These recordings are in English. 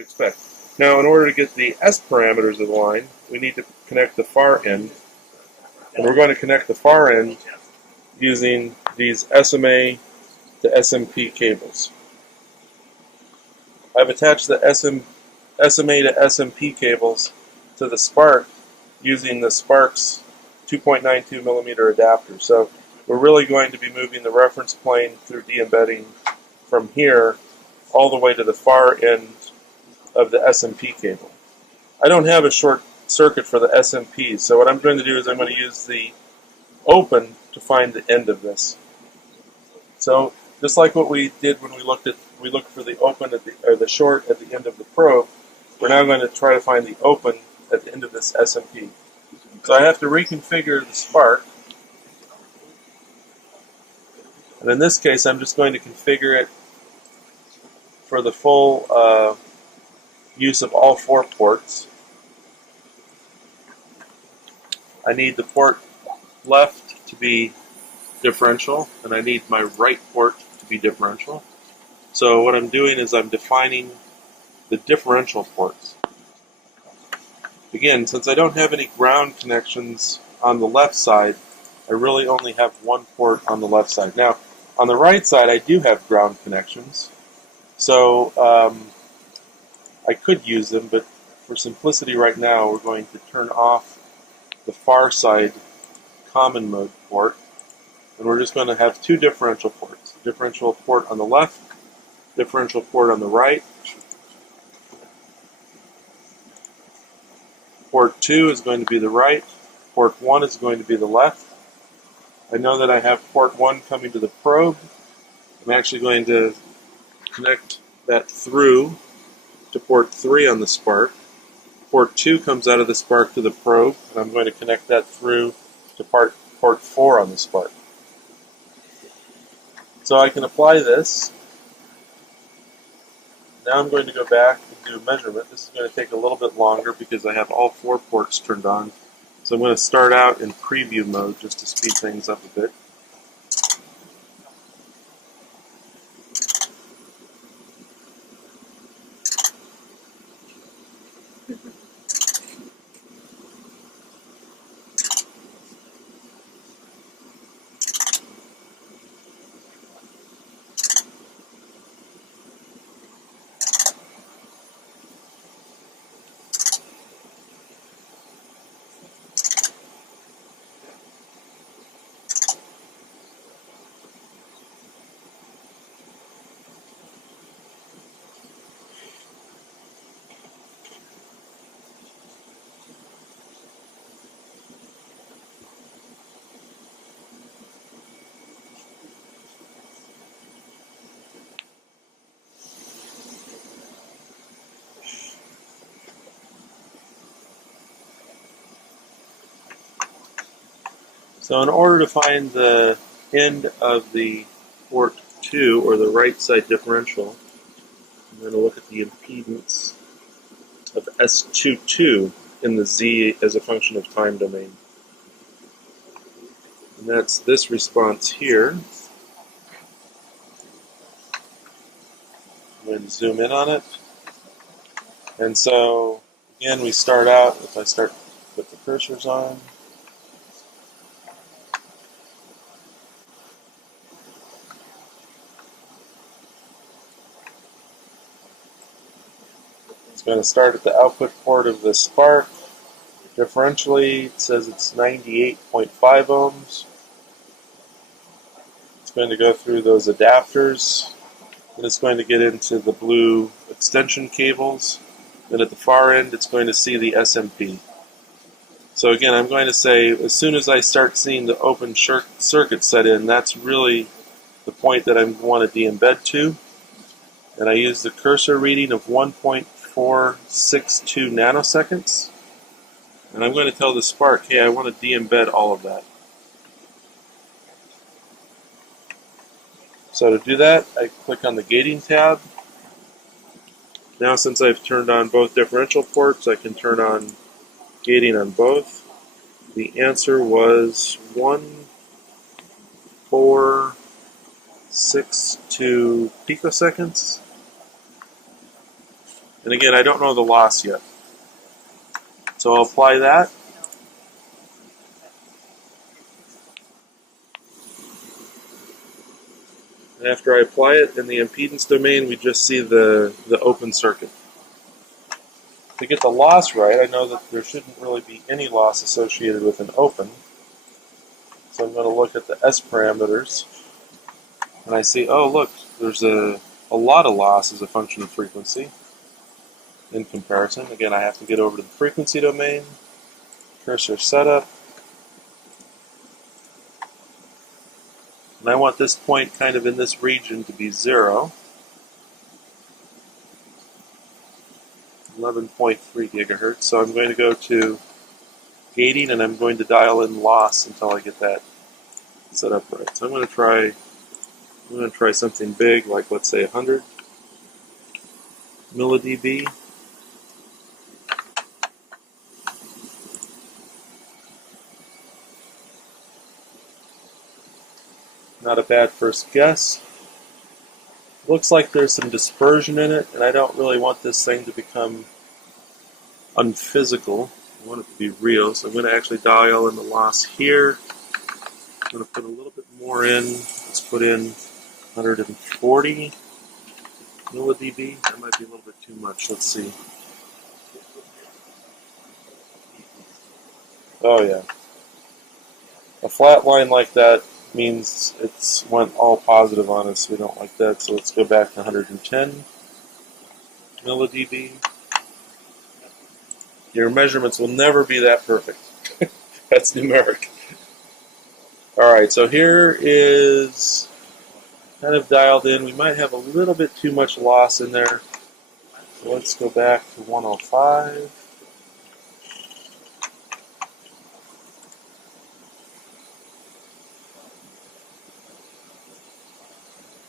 expect. Now, in order to get the S parameters of the line, we need to connect the far end. And we're going to connect the far end using these SMA to SMP cables. I've attached the SMA to SMP cables to the SPARQ using the SPARQ's 2.92 millimeter adapter. So we're really going to be moving the reference plane through de-embedding from here all the way to the far end of the SMP cable. I don't have a short circuit for the SMP, so what I'm going to do is I'm going to use the open to find the end of this. So just like what we did when we looked for the open or the short at the end of the probe, we're now going to try to find the open at the end of this SMP. So I have to reconfigure the SPARQ, and in this case I'm just going to configure it for the full use of all 4 ports. I need the port left to be differential, and I need my right port to be differential. So what I'm doing is I'm defining the differential ports. Again, since I don't have any ground connections on the left side, I really only have 1 port on the left side. Now, on the right side, I do have ground connections, so I could use them, but for simplicity right now, we're going to turn off the far side common mode port, and we're just going to have 2 differential ports. Differential port on the left, differential port on the right. Port 2 is going to be the right, port 1 is going to be the left. I know that I have port 1 coming to the probe. I'm actually going to connect that through to port 3 on the SPARQ. Port 2 comes out of the SPARQ to the probe, and I'm going to connect that through to port 4 on the SPARQ. So I can apply this. Now I'm going to go back and do a measurement. This is going to take a little bit longer because I have all 4 ports turned on. So I'm going to start out in preview mode just to speed things up a bit. So in order to find the end of the port 2, or the right side differential, I'm going to look at the impedance of S22 in the Z as a function of time domain. And that's this response here. I'm going to zoom in on it. And so, again, we start out, if I start to put the cursors on, it's going to start at the output port of the SPARQ. Differentially, it says it's 98.5 ohms. It's going to go through those adapters, and it's going to get into the blue extension cables. Then at the far end, it's going to see the SMP. So again, I'm going to say, as soon as I start seeing the open circuit set in, that's really the point that I want to de-embed to. And I use the cursor reading of 1.462 nanoseconds. And I'm going to tell the SPARQ, hey, I want to de-embed all of that. So to do that, I click on the gating tab. Now, since I've turned on both differential ports, I can turn on gating on both. The answer was 1.462 picoseconds. And again, I don't know the loss yet. So I'll apply that. And after I apply it in the impedance domain, we just see the open circuit. To get the loss right, I know that there shouldn't really be any loss associated with an open. So I'm going to look at the S parameters. And I see, oh look, there's a lot of loss as a function of frequency in comparison. Again, I have to get over to the frequency domain, cursor setup. And I want this point kind of in this region to be 0. 11.3 gigahertz. So I'm going to go to gating and I'm going to dial in loss until I get that set up right. So I'm going to try something big, like let's say 100 millidB. Not a bad first guess. Looks like there's some dispersion in it, and I don't really want this thing to become unphysical. I want it to be real, so I'm going to actually dial in the loss here. I'm going to put a little bit more in. Let's put in 140 millidB. That might be a little bit too much. Let's see. Oh yeah. A flat line like that means it's went all positive on us. We don't like that, so let's go back to 110 millidB. Your measurements will never be that perfect. That's numeric. Alright, so here is kind of dialed in. We might have a little bit too much loss in there. So let's go back to 105.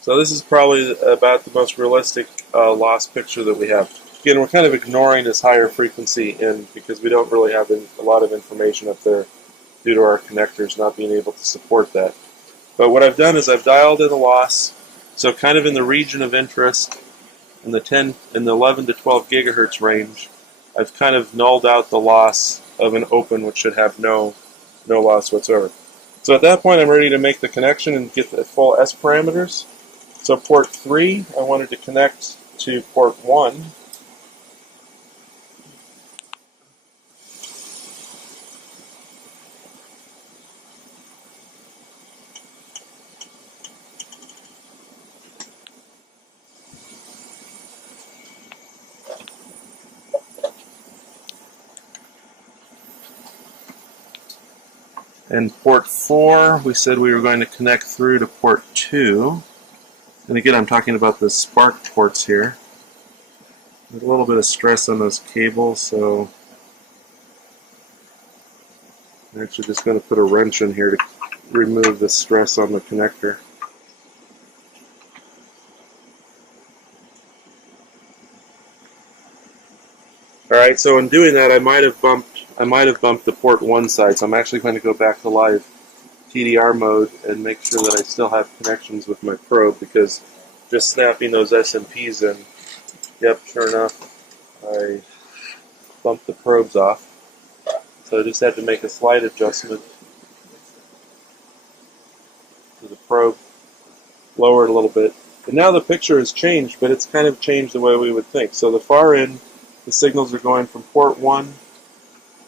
So this is probably about the most realistic loss picture that we have. Again, we're kind of ignoring this higher frequency in because we don't really have a lot of information up there due to our connectors not being able to support that. But what I've done is I've dialed in the loss, so kind of in the region of interest, in the 11 to 12 gigahertz range. I've kind of nulled out the loss of an open, which should have no loss whatsoever. So at that point, I'm ready to make the connection and get the full S parameters. So port 3, I wanted to connect to port 1. And port 4, we said we were going to connect through to port 2. And again, I'm talking about the SPARQ ports here. There's a little bit of stress on those cables, so I'm actually just going to put a wrench in here to remove the stress on the connector. Alright, so in doing that, I might have bumped the port 1 side, so I'm actually going to go back to live TDR mode and make sure that I still have connections with my probe, because just snapping those SMPs in, yep, sure enough, I bumped the probes off. So I just had to make a slight adjustment to the probe, lower it a little bit. And now the picture has changed, but it's kind of changed the way we would think. So the far end, the signals are going from port 1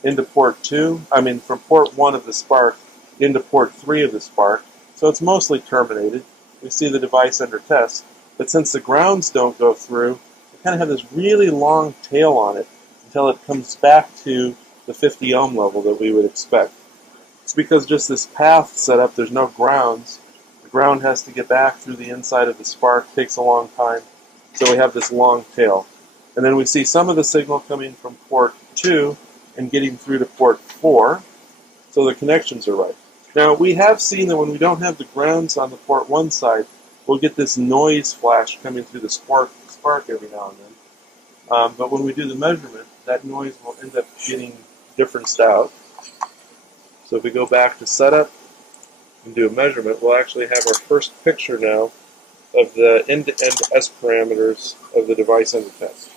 into port 2, from port 1 of the SPARQ into port 3 of the SPARQ. So it's mostly terminated. We see the device under test. But since the grounds don't go through, we kind of have this really long tail on it until it comes back to the 50 ohm level that we would expect. It's because just this path set up, there's no grounds. The ground has to get back through the inside of the SPARQ, takes a long time. So we have this long tail. And then we see some of the signal coming from port 2 and getting through to port 4. So the connections are right. Now, we have seen that when we don't have the grounds on the port 1 side, we'll get this noise flash coming through the SPARQ every now and then. But when we do the measurement, that noise will end up getting differenced out. So if we go back to setup and do a measurement, we'll actually have our first picture now of the end-to-end S parameters of the device under test.